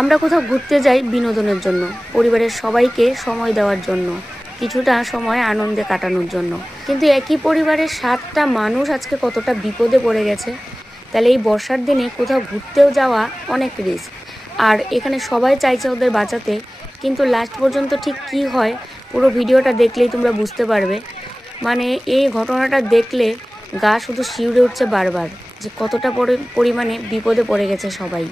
আমরা কোথাও ঘুরতে যাই বিনোদনের জন্য, পরিবারের সবাইকে সময় দেওয়ার জন্য, কিছুটা সময় আনন্দে কাটানোর জন্য। কিন্তু একই পরিবারের 7টা মানুষ আজকে কতটা বিপদে পড়ে গেছে। তাহলে এই বর্ষার দিনে কোথাও ঘুরতেও যাওয়া অনেক রিস্ক। আর এখানে সবাই চাইছে ওদের বাঁচাতে, কিন্তু লাস্ট পর্যন্ত ঠিক কি হয় পুরো ভিডিওটা দেখলেই তোমরা বুঝতে পারবে। মানে এই ঘটনাটা দেখলে গা শুধু শিউরে উঠছে বারবার, যে কতটা পরিমাণে বিপদে পড়ে গেছে সবাই।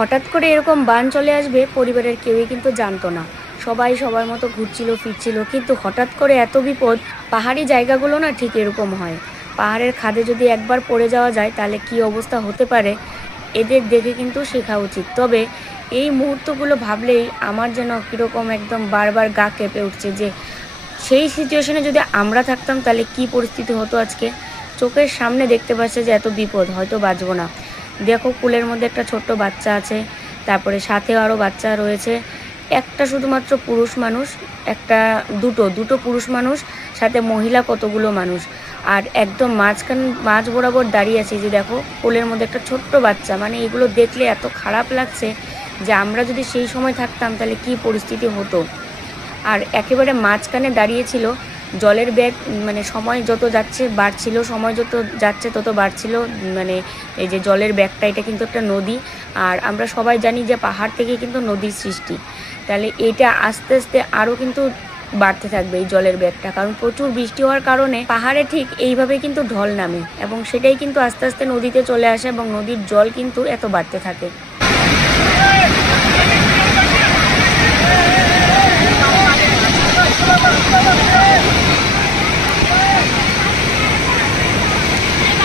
হঠাৎ করে এরকম বান চলে আসবে পরিবারের কেউই কিন্তু জানতো না। সবাই সবার মতো ঘুরছিল ফিরছিল, কিন্তু হঠাৎ করে এত বিপদ। পাহাড়ি জায়গাগুলো না ঠিক এরকম হয়, পাহাড়ের খাদে যদি একবার পড়ে যাওয়া যায় তাহলে কি অবস্থা হতে পারে এদের দেখে কিন্তু শেখা উচিত। তবে এই মুহূর্তগুলো ভাবলেই আমার যেন কীরকম একদম বারবার গা কেঁপে উঠছে, যে সেই সিচুয়েশনে যদি আমরা থাকতাম তাহলে কি পরিস্থিতি হতো আজকে। চোখের সামনে দেখতে পাচ্ছে যে এত বিপদ, হয়তো বাঁচবো না। দেখো কুলের মধ্যে একটা ছোট্ট বাচ্চা আছে, তারপরে সাথেও আরও বাচ্চা রয়েছে, একটা শুধুমাত্র পুরুষ মানুষ, দুটো পুরুষ মানুষ, সাথে মহিলা কতগুলো মানুষ। আর একদম মাঝ বরাবর দাঁড়িয়ে আছে, যে দেখো কোলের মধ্যে একটা ছোট্ট বাচ্চা। মানে এগুলো দেখলে এত খারাপ লাগছে যে আমরা যদি সেই সময় থাকতাম তাহলে কি পরিস্থিতি হতো। আর একেবারে মাঝখানে দাঁড়িয়েছিল জলের ব্যাগ, মানে সময় যত যাচ্ছে বাড়ছিল, সময় যত যাচ্ছে তত বাড়ছিল। মানে এই যে জলের ব্যাগটা, এটা কিন্তু একটা নদী, আর আমরা সবাই জানি যে পাহাড় থেকে কিন্তু নদীর সৃষ্টি। তাহলে এটা আস্তে আস্তে আরও কিন্তু বাড়তে থাকবে এই জলের ব্যাগটা, কারণ প্রচুর বৃষ্টি হওয়ার কারণে পাহাড়ে ঠিক এইভাবে কিন্তু ঢল নামে, এবং সেটাই কিন্তু আস্তে আস্তে নদীতে চলে আসে, এবং নদীর জল কিন্তু এত বাড়তে থাকে।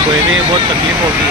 कोई भी बहुत तकलीफ होगी।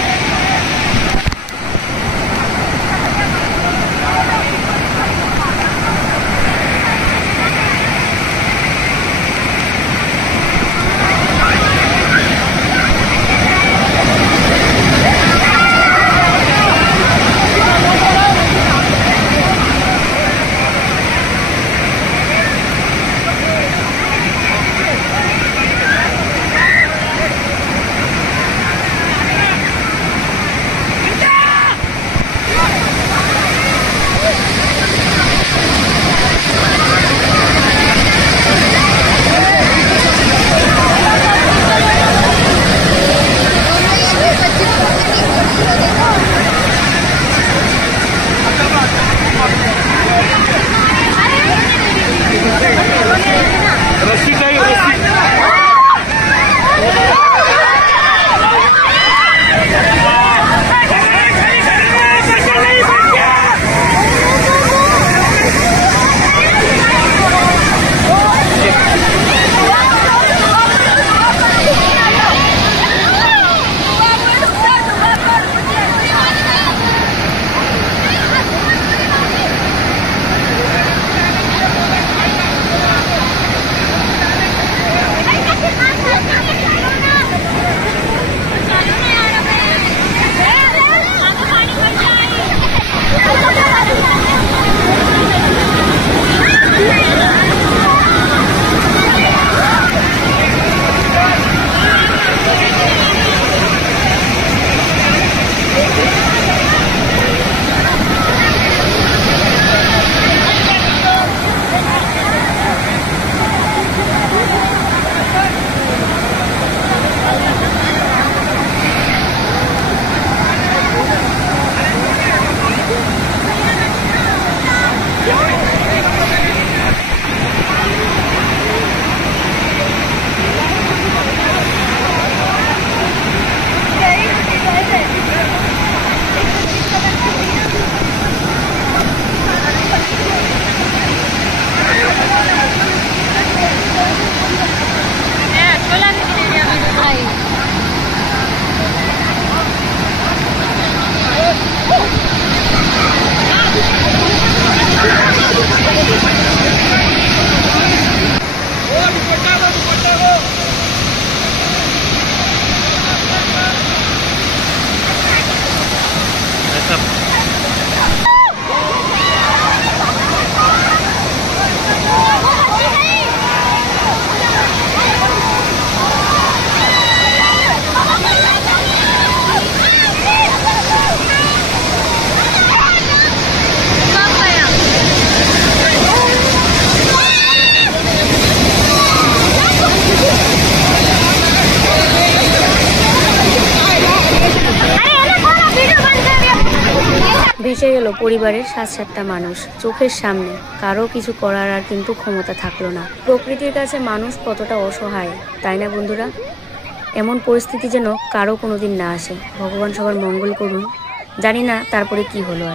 ভেসে গেল পরিবারের 7-8টা মানুষ চোখের সামনে। কারো কিছু করার আর কিন্তু ক্ষমতা থাকলো না। প্রকৃতির কাছে মানুষ কতটা অসহায়, তাই না বন্ধুরা? এমন পরিস্থিতি যেন কারো কোনোদিন না আসে। ভগবান সবার মঙ্গল করুন। জানি না তারপরে কি হলো আর।